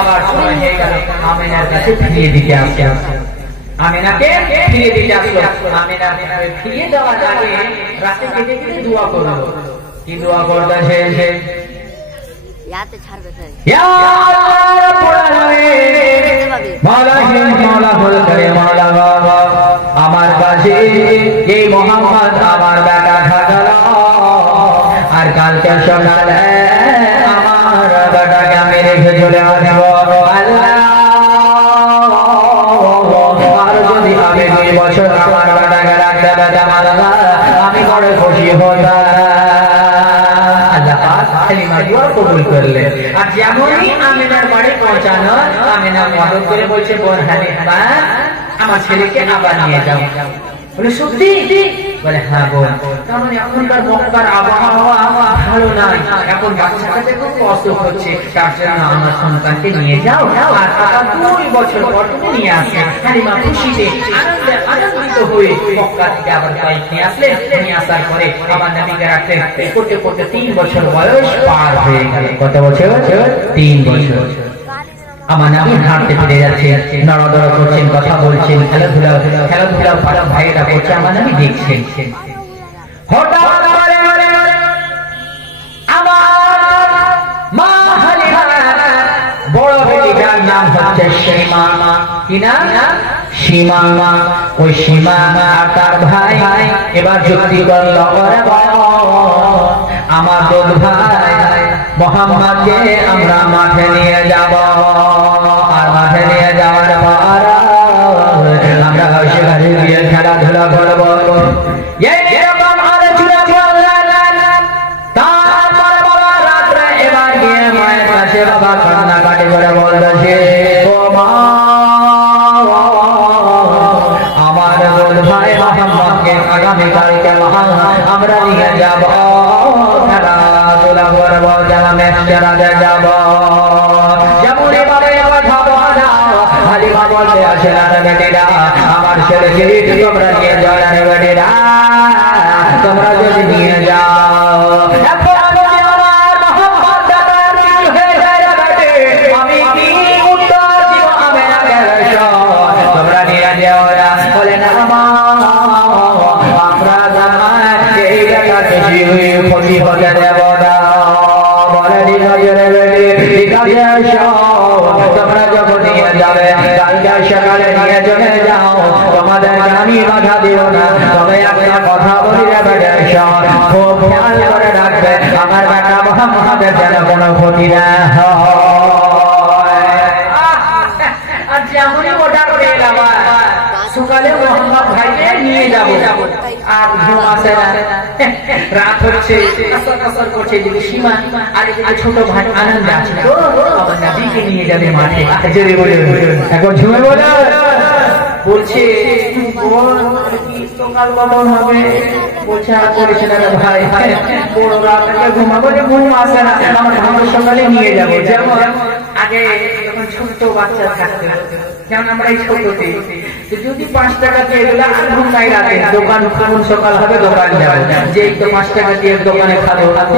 আবার সময় হয়ে গেল আমিনার কাছে ফিরিয়ে দিতে আসছে। আমিনাকে ফিরিয়ে দিতে আসলো। আমিনা ফিরিয়ে দেওয়ার আগে রাতে কেটে কেটে দোয়া করলো। কি দোয়া করতেছে? ইয়া রাব্বুল আলামিন মাওলা হল করে মাওলা আমার কাছে এই মোহাম্মদ আমার বেটা থাকলো আর কালকে সকালে আমার বেটাকে আমি রেখে চলে আসবো। আল্লাহ আর যদি আমি 2 বছর আমার বেটাকে রাখতে পারতাম আল্লাহ আমি বড় খুশি হতাম। কবুল করলেন। আর যেমনই আমিনার বাড়ি পৌঁছানো আমিনা মদত করে বলছে বোন হানিফা আমার ছেলেকে আবার নিয়ে যাও। বলে সত্যি? বলে হ্যাঁ বোন। তার মানে এখনকার মক্কার আবহাওয়া ভালো নাই, এখন বাচ্চাটাতে খুব অসুখ হচ্ছে, তার জন্য আমার সন্তানকে নিয়ে যাও আর 2 বছর পর তুমি নিয়ে আসবে। হালিমা খুশিতে আনন্দিত হয়ে মক্কা থেকে আবার বাইক নিয়ে আসলেন। নিয়ে আসার পরে আমার নবীকে রাখলেন। করতে করতে 3 বছর বয়স পার হয়ে গেল। কত বছর? 3 বছর। আমার নবী হাঁটতে ফিরে যাচ্ছে, নড়াচড়া করছেন, কথা বলছেন, খেলাধুলা ভাইয়েরা করছে, আমার নবী দেখছেন। হঠাৎ করে আমার মা হালিমা বড় বেটিটার নাম হচ্ছে সীমা। কি নাম? সীমা। ওই সীমা আর তার ভাই এবার যুক্তি করল, আমার দুধ ভাই মোহাম্মদকে আমরা মাঠে নিয়ে যাব আর মাঠে নিয়ে যাওয়ার পর আমরা সেখানে গিয়ে খেলাধুলা করব। এইরকম আলোচনা করলেন। তারপরে বাবা রাত্রে এবার গিয়ে মায়ের কাছে বাবা কান্নাকাটি করে বলতেছে, ও মা আমার দুধ ভাই মোহাম্মদকে আগামীকালকে আমরা নিয়ে যাব, খেলাধুলা করব, মেলাতে যাব। যেমন এবারে কথা বলা হালিমা বলতে আসে না বেটিরা আমার ছেলেকে তোমরা নিয়ে যাও না বেটিরা, তোমরা যদি নিয়ে যাও আমি কি উত্তর দিব? আমি না তোমরা নিয়ে যাও না। বলে না আমরা এই জায়গা খুশি হয়ে খুশি হতে দেব না। তোমরা যখন নিয়ে যাবে কালকে সকালে নিয়ে চলে যাও, তোমাদের আমি বাধা দিও না। তবে একটা কথা বলি খুব খেয়াল করে রাখবে আমার বেটা মোহাম্মদের যেন কোনো ক্ষতি না হয়। আর যেমনই ওটা করে এলাম সকালে মোহাম্মদ ভাইকে নিয়ে যাবো আর ঘুম আসে না, রাত হচ্ছে, আসর করছে। এদিকে সীমা আর এদিকে ছোট ভাই আনন্দ আছে, তো আমার নবীকে নিয়ে যাবে মাঠে। জোরে বলে এখন ঝুমে বলে বলছে সকাল কখন হবে? বলছে আর করেছে না ভাই, বড় রাত ঘুমাবো, ঘুম আসে না, আমার ভালো সকালে নিয়ে যাবো। যেমন আগে যখন ছোট বাচ্চা থাকতে, যেমন আমরা এই ছোটতে যদি 5 টাকা দিয়ে দিলাম ঘুম নাই রাতে, দোকান খাবো, সকাল হবে দোকান যাবো, যে তো 5 টাকা দিয়ে দোকানে খাবো, রাত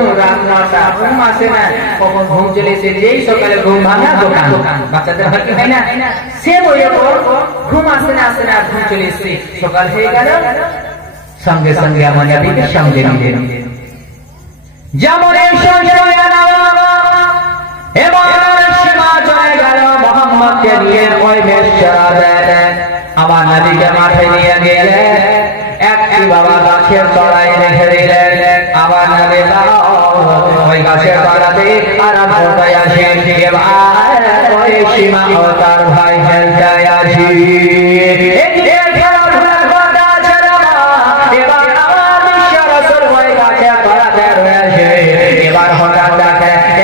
9টা ঘুম আসে না, কখন ঘুম চলে এসে যেই সকালে ঘুম ভাঙা দোকান। বাচ্চাদের হাতে হয় না সেম ওই ঘুম আসে না ঘুম চলে এসে সকাল হয়ে গেল, সঙ্গে সঙ্গে আমার নবীকে সঙ্গে নিলেন। যেমন এই সংসারে এবার সীমা চলে গেল মোহাম্মদকে নিয়ে ওই বেশ্যারা আমার নবীকে মাঠে নিয়ে গেলে একটি বাবা গাছের তলায় রেখে দিলেন। আমার নবী ওই গাছের তলাতে আরাম করতে আসে। এবার ওই সীমা ও তার ভাই খেলতে আসি। এবার হঠাৎ দেখে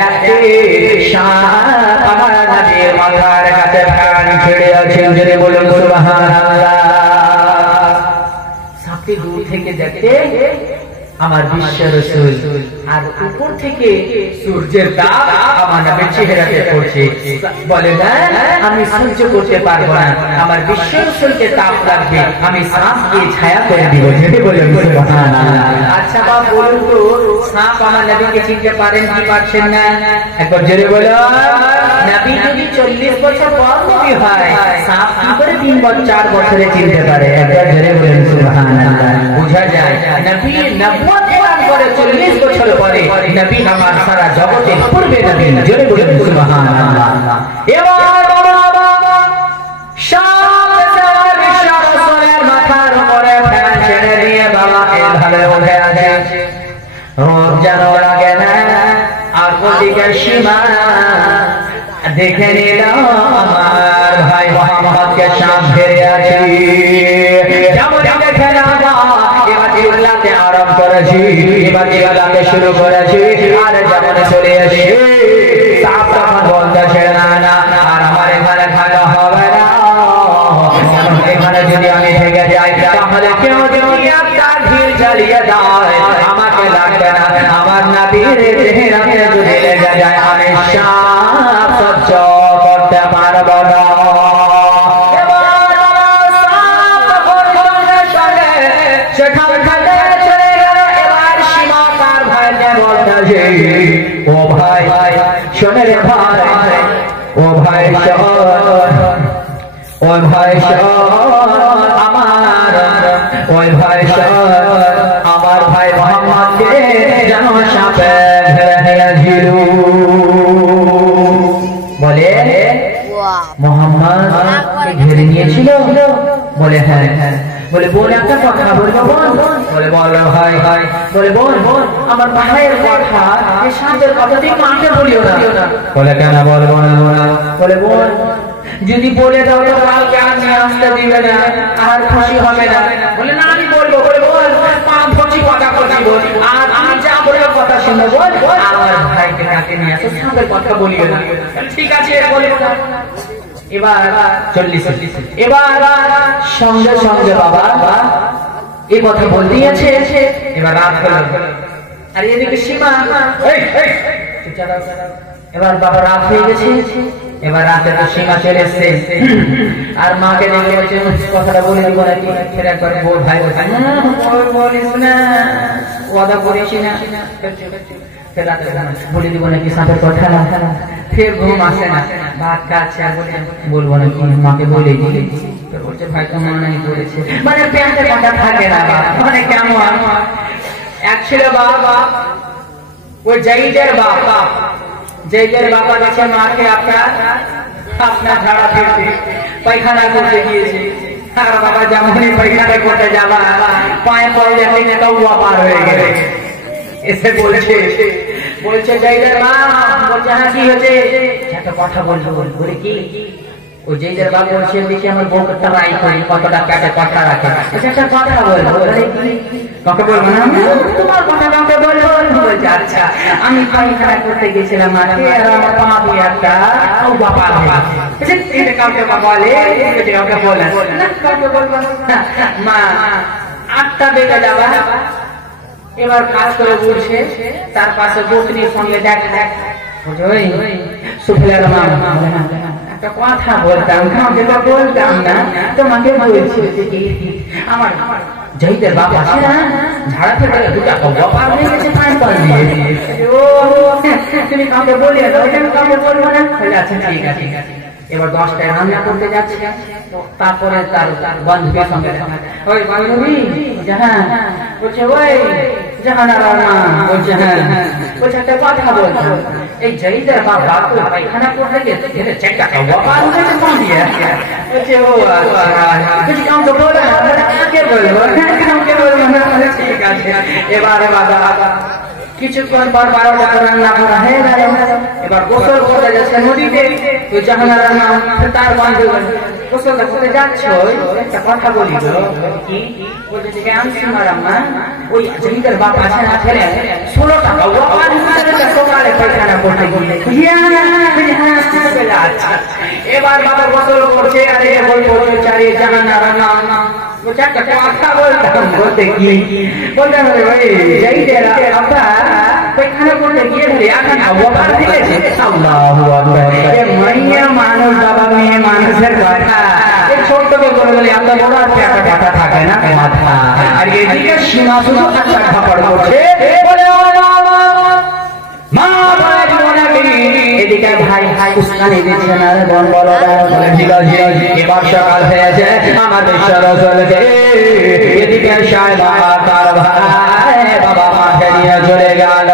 আমার নবীর মাথার কাছে প্রাণ ছেড়ে আছেন। যদি বলুন সুবহানাল্লাহ। সাথে দূর থেকে দেখে আমার বিশ্ব রাসূল আর উপর থেকে সূর্যের তাপ আমার নবীর চেহারাতে পড়ছে। বলে না আমি সহ্য করতে পারবো না, আমার বিশ্ব রসুলকে তাপ লাগবে, আমি সাপ দিয়ে ছায়া করে দিব। যেতে বলে আচ্ছা বাবা বলুন তো সাপ আমার নবীকে চিনতে পারেন কি পারছেন না? একবার জোরে বলো। নবী যদি 40 বছর পর নবী হয়, সাপ কি করে 3 বা 4 বছরে চিনতে পারে? একবার জোরে বলেন সুবহানাল্লাহ। বোঝা যায় নবী নবুয়ত এলান করে 40 বছর পরে নবী আমার সারা জগতে পূর্বে নবী। জোরে বলেন সুবহানাল্লাহ। এবার বাবা সাপ যাওয়ার বিশ্ব রাসূলের মাথার উপরে ফেলা ছেড়ে দিয়ে বাবা এভাবে উঠে আছে, রোদ যেন লাগে না। আর ওদিকে সীমা দেখে নিল আমার ভাই মোহাম্মদকে সাপ ঘিরে আছে। যেমন দেখে না এবার চিল্লাতে আরম্ভ করেছি, এবার চিল্লাতে শুরু করেছি। আর যেমন চলে এসে সাপ তখন বলতেছে না না আর আমার এখানে থাকা হবে না, এখানে যদি আমি থেকে যাই তাহলে কেউ যদি একটা ঢিল জ্বালিয়ে দেয় আমাকে লাগবে না, আমার নবীর চেহারাতে যদি লেগে যায় আমি সাপ সহ্য করতে পারবো না। সেখান থেকে চলে গেল। এবার সীমা তার ভাইকে বলতেছে ও ভাই শোনে রে ভাই, ও ভাই শোন, ও ভাই শোন আমার, ওই ভাই শোন আমার ভাই মোহাম্মদকে যেন সাপে ঘিরে নিয়েছিল। বলে মোহাম্মদ ঘিরে নিয়েছিল? বলে হ্যাঁ হ্যাঁ। বলে বোন একটা কথা বলবো বোন? বলে বলো ভাই ভাই। বলে বোন বোন আমার ভাইয়ের কথা এই সাপের কথা তুই মাকে বলিও না। বলে কেন বলবো না? বলে বোন যদি বলে দাও তো কালকে আর নিয়ে আসতে দিবে না, আর খুশি হবে না। বলে না আমি বলবো। বলে বল পাঁচ ভচি কথা কথা বল, আর আমি যা বলবো কথা শুনবো বল। আমার ভাইকে কাকে নিয়ে আসো, সাপের কথা বলিও না। ঠিক আছে বলবো না। এবার 40 এবার সঙ্গে সঙ্গে বাবা এই কথা বলতেই আছে। এবার রাত হলো আর এদিকে সীমা এবার বাবা রাত হয়ে গেছে। এবার রাতে তো সীমা চলে এসছে আর মাকে দেখে বলছে কথাটা বলে দিব নাকি? ফের একবার বল ভাই বলিস না, ওয়াদা করিস না, বলে দিব নাকি সাপের কথা? ফের ঘুম আসে না, ভাত খাচ্ছে আর বলছে বলবো নাকি মাকে বলে দিলে। বলছে ভাই তো মানাই করেছে, মানে প্যান্টে কথা থাকে না। মানে কেমন এক ছিল বাবা ওই জাইদের বাবা, জাইদের বাবা গেছে মাকে আপনার ঝাড়া ফিরতে পায়খানা করতে গিয়েছে। আর বাবা যেমনই পায়খানা করতে যাবা পায়ে পড়ে যাবে কৌয়া পার হয়ে গেলে এসে বলছে জাইদের মা। বলছে হ্যাঁ কি হয়েছে? একটা কথা বলবো। বলে কি? ও জাইদের বাবা বলছে দেখি আমার বউকে ট্রাই করি কতটা পেটে কথা রাখে। একটা কথা বলবো। কাকে বলবো না? তোমার কথা কাকে বলবো? বলছে আচ্ছা আমি পায়খানা করতে গেছিলাম মাঠে আর আমার পা দিয়ে একটা কৌয়া পার হয়ে গেছে। কাউকে বলে কাউকে বলে না, কাউকে বলবো না। মা 8টা বেজে যাবা। এবার কাজ করে বলছে তার পাশে বকরির সঙ্গে দেখা সুফিয়ার মা একটা কথা বলতাম, কাউকে বলতাম না, তোমাকে বলছি আমার জাইদের বাপ আছে না ঝাড়া থেকে দুটা কৌয়া পার হয়ে গেছে পাঁচ পাল দিয়ে। ও তুমি কাউকে বলে কাউকে বলবো না? আচ্ছা ঠিক আছে। এবার 10টায় রান্না করতে যাচ্ছে। তারপরে তার বান্ধবীর সঙ্গে ওই বান্ধবী হ্যাঁ বলছে ওই জাহানার রান্না। বলছে হ্যাঁ। বলছে একটা কথা বলছো এই জাইদের বাবা পায়খানা করতে গেছে চেকটা কৌয়া পার হয়ে গেছে পান দিয়ে। বলছে ও আচ্ছা কাউকে বলবো না? কাকে বলবো? কাউকে বলবো না। ঠিক আছে। এবার বাবা কিছুক্ষণ পর 12টা রান্না করা হয়ে গেল। এবার গোসল করতে যাচ্ছে নদীতে। তুই জাহানার রান্না তার বান্ধব গোসল করতে যাচ্ছ একটা কথা বলি কি? বলছে যে আনছি মারাম্মা ওই জাহিদের বাপ আছে না ছেলে 16টা সকালে পায়খানা করতে গিয়ে। আচ্ছা এবার বাবা গোসল করছে আর বলবো চারিয়ে জাহানার রান্না। বলছে একটা কথা বলতাম। বলতে কি? বলতে হবে ওই জাহিদের বাবা লিয়াখানা ওভার দিয়েছে আল্লাহু আকবার এ মাইয়া মানুষ বাবা মেয়ে মানুষের কথা এই ছোট করে বলে এত বড় একটা কথা থাকে না মাথা আর এদিকে সীমা শুধু আচ্ছা খাপড় করছে বলে মা বলে জীবনাকে এদিকে ভাই ভাই উস্কানি দিচ্ছে না বল বল বলে জিগা জিগা এবার সকাল হয়েছে আমার বিশ্ব রাসূলকে এদিকে সাহেবা তার ভাই বাবা মাঠে নিয়ে চলে গেল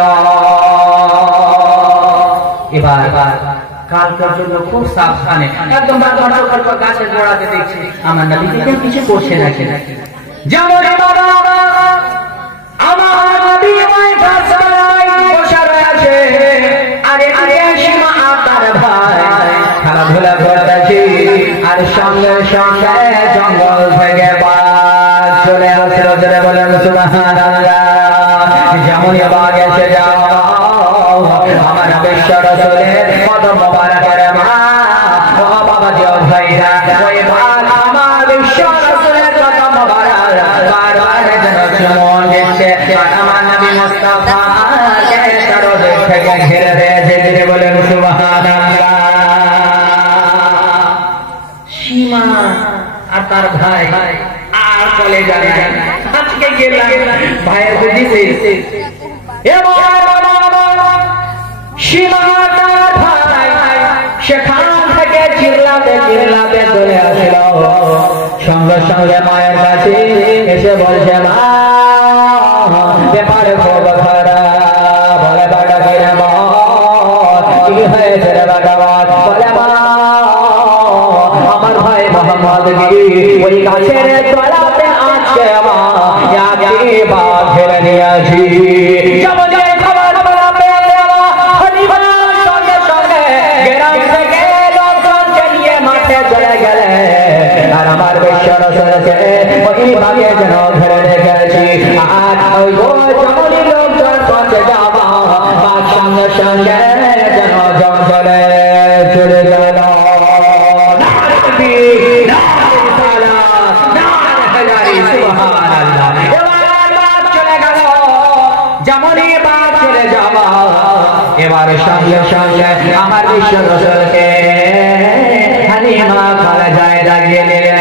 এবার কাল পর্যন্ত খুব সাবধানে একদম বাবা গাছের গোড়াতে দেখছি আমার নবীকে কিছু করছে নাকি যেমন বাবা আমার নবী ওই গাছতলায় বসে রয়েছে আর এদিকে সীমা আপনার ভাই খেলাধুলা করতেছি আর সঙ্গে সঙ্গে জঙ্গল থেকে বাঘ চলে আসলো চলে বলেন সুবহানাল্লাহ যেমন বাঘ এসে যাও আমার বিশ্ব রাসূলের কদম মোবারকের মা ও বাবা জিও ভাইরা ওই বাঘ আমার বিশ্ব রাসূলের কদম মোবারক বারবার যেন চুমন দিচ্ছে আমার নবী মুস্তাফা কে চারদিক থেকে ঘিরে রয়েছে যদি বলেন সুবহানাল্লাহ সীমা আর তার ভাই আর চলে যায় আজকে গেলাম ভাইয়ের বুঝিছে সীমা তার ভাই সেখান থেকে চিল্লাতে চিল্লাতে চলে আসলো সঙ্গে সঙ্গে মায়ের কাছে এসে বলছে মা ব্যাপারে খুব খারাপ বলে বাটা করে কি হয়েছে রে বাটা বলে মা আমার ভাই মোহাম্মদ ওই গাছের তলাতে আজকে বাঘ ঘিরে নিয়েছি আর আমার বিশ্ব রাসূলকে ওই বাঘে যেন ধরে রেখেছি আর ওই জঙ্গলি লোকজন পথে যাওয়া বাঘ সঙ্গে সঙ্গে যেন জঙ্গলে চলে গেল যেমনই বাঘ চলে যাওয়া এবার সঙ্গে সঙ্গে আমার বিশ্ব রাসূলকে হালিমা খালা যায় দাঁড়িয়ে নিলেন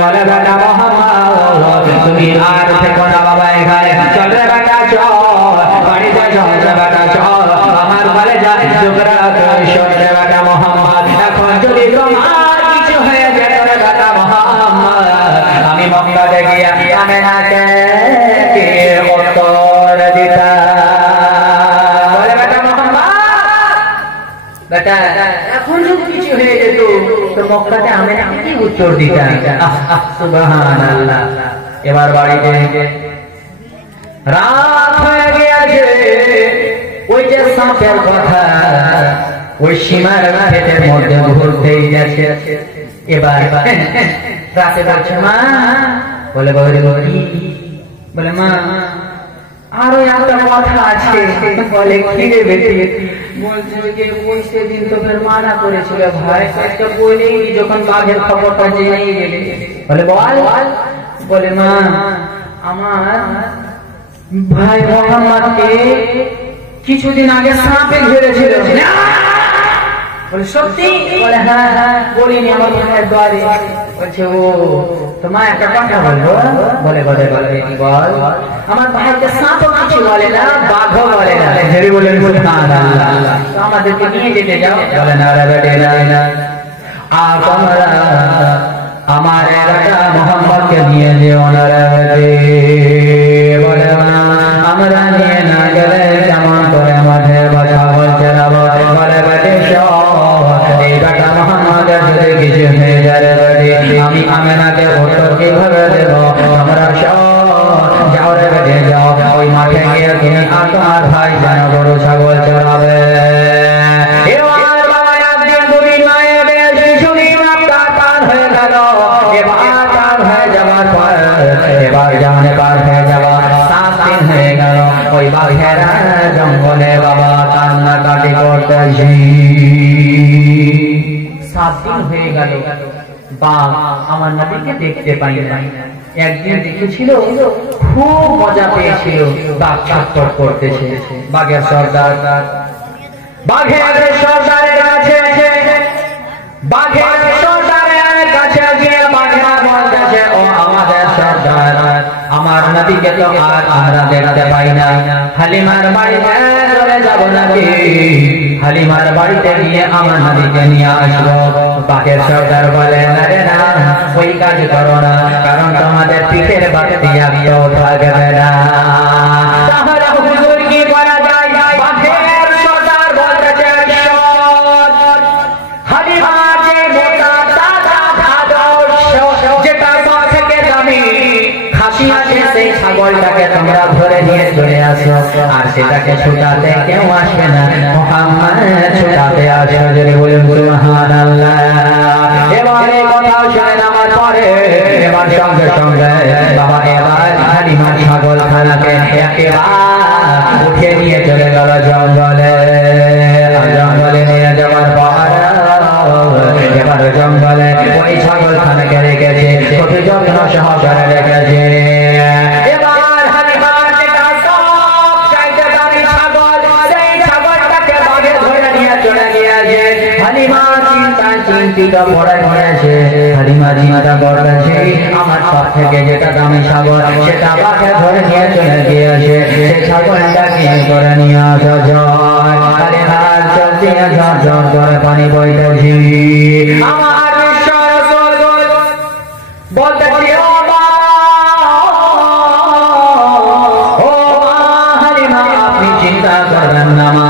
বলে বেটা মোহাম্মদ তুমি আর থেকো না বাবা এখানে চল রে বেটা চল বাড়িতে চল রে বেটা চল আমার ঘরে যায় জোকরা তুই শোন রে বেটা মোহাম্মদ এখন যদি তোমার কিছু হয়ে যায় রে বেটা মোহাম্মদ আমি মক্কাতে গিয়ে আমেনাকে কি উত্তর দিতাম বলে বেটা মোহাম্মদ বেটা এখন যদি কিছু হয়ে যেত তো মক্কাতে আমেনাকে কি উত্তর দিতাম সুবহানাল্লাহ এবার বাড়িতে রাত হয়ে গিয়েছে ওই যে সাপের কথা ওই সীমার ক্ষেতের মধ্যে ঘুরতেই যাচ্ছে এবার রাতে বলছে মা বলে বলে মা আরো একটা কথা আছে বলে কি রে বেটি বলছে যে ওই সেদিন তোকে মানা করেছিল ভাই একটা বলেই যখন বাঘের খবরটা জেনেই গেলে বলে বল বলে মা আমার ভাই মোহাম্মদকে কিছুদিন আগে সাপে ধরেছিল বলে সত্যি বলে হ্যাঁ হ্যাঁ বলিনি আমার ভাইয়ের দ্বারে বলছে ও তোমার একটা কথা বলবো বলে বলে বলে বল আমার ভাইকে সাপও কিছু বলে না বাঘও বলে না হেরি বলেন সুবহানাল্লাহ আমাদেরকে নিয়ে যেতে যাও বলে না রে বেটা না আর তোমরা আমার রাজা মোহাম্মদকে নিয়ে যেও না রে বলে না আমরা নিয়ে না গেলে কেমন করে মাঠে বাছা বলছে না বলে বেটে এই বেটা মোহাম্মদের যদি কিছু হয়ে যায় আমি আমেনাকে উত্তর কিভাবে দেব আমরা যাও রে বেটে যাও ওই মাঠে গিয়ে তুমি আর তোমার ভাই যেন গরু ছাগল চড়াবে এবার যেমন পার হয়ে যাওয়া 7 দিন হয়ে গেল ওই বাঘেরা জঙ্গলে বাবা কান্নাকাটি করতেছি 7 দিন হয়ে গেল বাঘ আমার নবীকে দেখতে পাই না একদিন দেখেছিল খুব মজা পেয়েছিল বাঘ চটপট করতেছে বাঘের সর্দার বাঘের সর্দারের কাছে গিয়ে বাঘেরা বলতেছে, ও আমাদের সর্দার, আমার নবীকে তো আর আমরা দেখতে পাই না, হালিমার বাড়িতে চলে যাব নাকি? হালিমার বাড়িতে গিয়ে আমার নবীকে নিয়ে আসবো। বাঘের সর্দার বলে, না রে না, ওই কাজ করো না, কারণ তোমাদের পিঠের বাড়িতে তো থাকবে না। তাহলে হুজুর কি করা যায়? বাঘের সর্দার বলতেছে, হালিমা যে মোটা তাজা আদর্শ, যেটা সব থেকে দামি খাসি আছে, সেই ছাগলটাকে তোমরা ধরে নিয়ে চলে আসো, আর সেটাকে ছুটাতে কেউ আসবে না, মুহাম্মদ ছুটাতে আসবে। যদি বলুন সুবহানাল্লাহ। এবারে কথা শুনে নামার পরে এবার সঙ্গে সঙ্গে বাবা এবার হালিমার ছাগলখানাকে একেবারে উঠে নিয়ে চলে গেল জঙ্গলে। জঙ্গলে নিয়ে যাওয়ার পর এবার জঙ্গলে ওই ছাগলখানাকে রেখেছে, কত যত্ন সহকারে রেখেছে। এবার হালিমার যেটা সব চাইতে দামি ছাগল, সেই ছাগলটাকে বাঘে ধরে নিয়ে চলে গিয়েছে। হালিমা চিন্তিত পড়ে পড়েছে, হালিমা চিন্তা করতেছে, আমার সব থেকে যেটা দামি ছাগল সেটা বাঘে ধরে নিয়ে চলে গিয়েছে, সেই ছাগলটা কি করে নিয়ে আসা যায়? হালিমার চোখ দিয়ে ঝর ঝর করে পানি বইতেছে। আমার ঈশ্বর বলতেছি, ও মা, হালিমা আপনি চিন্তা করবেন না মা।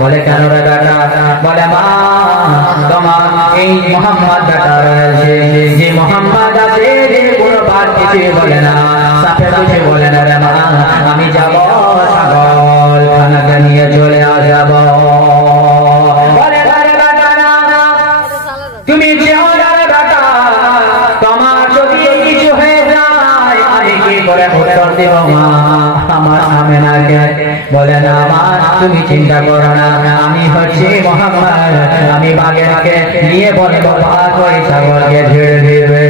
বলে, কেন রে বেটা? বলে, মা তোমার এই মোহাম্মদ বেটা রয়েছে, যে মোহাম্মদ আছে, যে কোনো বার কিছু বলে না, সাথে কিছু বলে না রে মা, আমি যাব ছাগল খানাকে নিয়ে চলে আসব। বলে, তুমি যেও না রে বেটা, তোমার যদি কিছু হয়ে যায় আমি কি করে উত্তর দেব মা? আমার আমেনাকে বলে, না মা তুমি চিন্তা করো না, আমি হচ্ছি মোহাম্মদ, আমি বাঘেরকে নিয়ে বলে বাঘ ওই ছাগলকে ছেড়ে দিবে।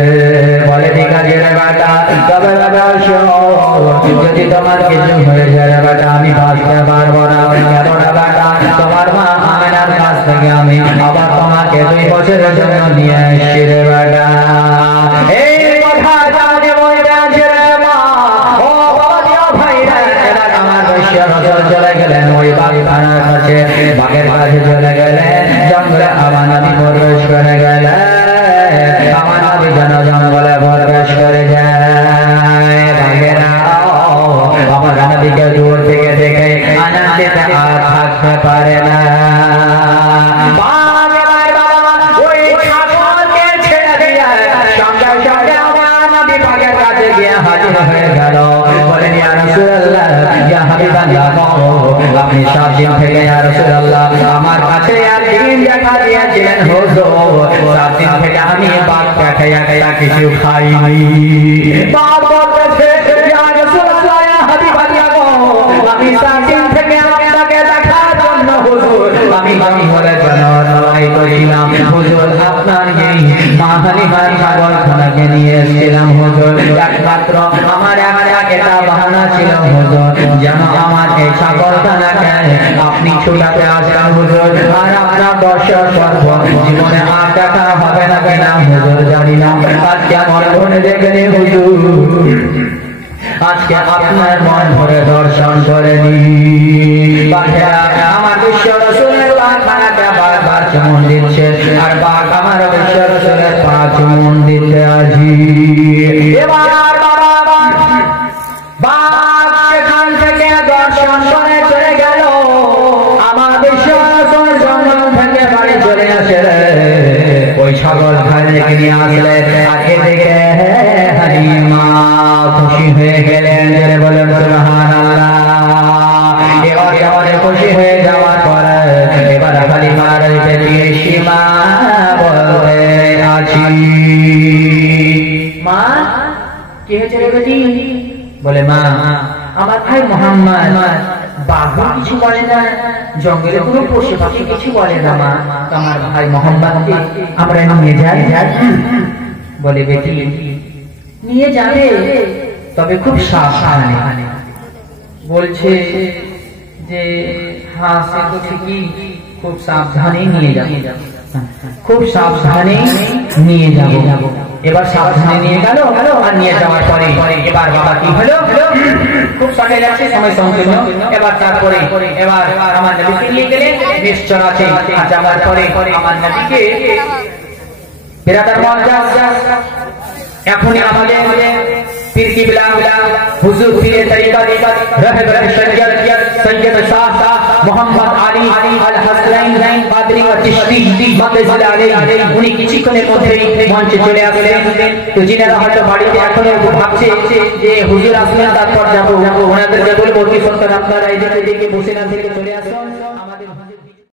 বলে, ঠিক আছে রে বেটা, তবে যদি তোমার কিছু হয়ে যায় রে বেটা, আমি বাঁচতে পারবো না। কেন রে বেটা? তোমার মা আমেনার কাছ থেকে আমি আবার তোমাকে 2 বছরের জন্য নিয়ে এসেছি রে বেটা। এই কথা জানে বলবে রে মা, ও বাবা ভাইরা, এবার আমার বৈশ্য চলে গেলেন ওই বাঘখানার কাছে, বাঘের কাছে চলে গেলেন। জঙ্গলে আমার নবী প্রবেশ করে গেলেন, আমার নবী যেন জঙ্গলে প্রবেশ করে যায়। বাঘেরা আমার নবীকে দূর থেকে দেখে আনন্দিত আর থাকতে পারে না। ওই ছাগলকে ছেড়ে দিয়ে সঙ্গে সঙ্গে আমার নবী বাঘের কাছে গিয়ে হাজির হয়ে গেল। বলেন, ইয়া রাসূলুল্লাহ, ইয়া হাবিবাল্লাহ, আপনি 7 দিন থেকে ইয়া রাসূলুল্লাহ আমার কাছে একদিন দেখা দিয়েছিলেন হুজুর, 7 দিন থেকে আমি বাঘটাকে একটা কিছু খাইনি। বাঘ বলতেছে, ইয়া রাসূলুল্লাহ, ইয়া হাবিবাল্লাহ, আমি 7 দিন থেকে আপনাকে দেখার জন্য হুজুর আমি জঙ্গলে লড়াই করেছিলাম হুজুর, আপনার এই মা হালিমার ছাগলখানাকে নিয়ে এসেছিলাম হুজুর। একমাত্র আমার একটা বাহানা ছিল হুজুর, যেন আমার এই ছাগলখানাকে আপনি ছুটাতে আসেন হুজুর, আর আপনার দর্শন করব। জীবনে আর দেখা হবে না কিনা হুজুর জানি না, আজকে আমার মনে দেখেনি হুজুর, আজকে আপনার মন ভরে দর্শন করে নি। আমার বিশ্ব রসুলের বাঘখানাকে বারবার চুমন দিচ্ছে, আর বাঘ আমার বিশ্ব রসুলের পা চুমন দিতে আজি। এবার বাঘ সেখান থেকে দর্শন করে চলে গেল। আমার বিশ্ব রসুল জঙ্গল থেকে বাড়ি চলে আসে, ওই ছাগল খানাকে নিয়ে আসলে আর এদিকে হালিমা খুশি হয়ে গেলেন। বলে সুবহানাল্লাহ। এবারে খুশি হয়ে যাওয়ার পরে এবার হালিমার সীমা বলতে আছি, মা কি হয়েছে রে বেটি? বলে, মা আমার ভাই মোহাম্মদ বাঘ কিছু বলে না, জঙ্গলে কোনো পশু পাখি কিছু বলে না মা, আমার ভাই মোহাম্মদকে আমরা নিয়ে যাই। বলে, বেটি নিয়ে যাবে, তবে খুব সাবধানে। বলছে যে হ্যাঁ সে তো ঠিকই, খুব সাবধানে নিয়ে যাব, খুব সাবধানে নিয়ে যাব। এবার সাবধানে নিয়ে গেল, আর নিয়ে যাওয়ার পরে এবার বাবা কি হলো, খুব সঙ্গে যাচ্ছে, সময় সংকীর্ণ। এবার তারপরে এবার আমার নবীকে নিয়ে গেলেন বেশ চড়াতে। যাওয়ার পরে আমার নবীকে বিরাদার এখনই আমাদের পীর কিবলা হুজুর পীরে তরিকত রাহবার শরিয়ত সৈয়দ শাহ মোহাম্মদ আলী আল হাসনাইন কাদরি ও চিশতি মাদ্দাজিল আলাইহি উনি কিছুক্ষণের মধ্যেই মঞ্চে চলে আসলেন। তো যিনারা হয়তো বাড়িতে এখনো ভাবছে যে হুজুর আসলেন তারপর যাবো, ওনাদেরকে বলবো অতি সত্তর আপনারা এই দিকে বসে না থেকে চলে আসুন। আমাদের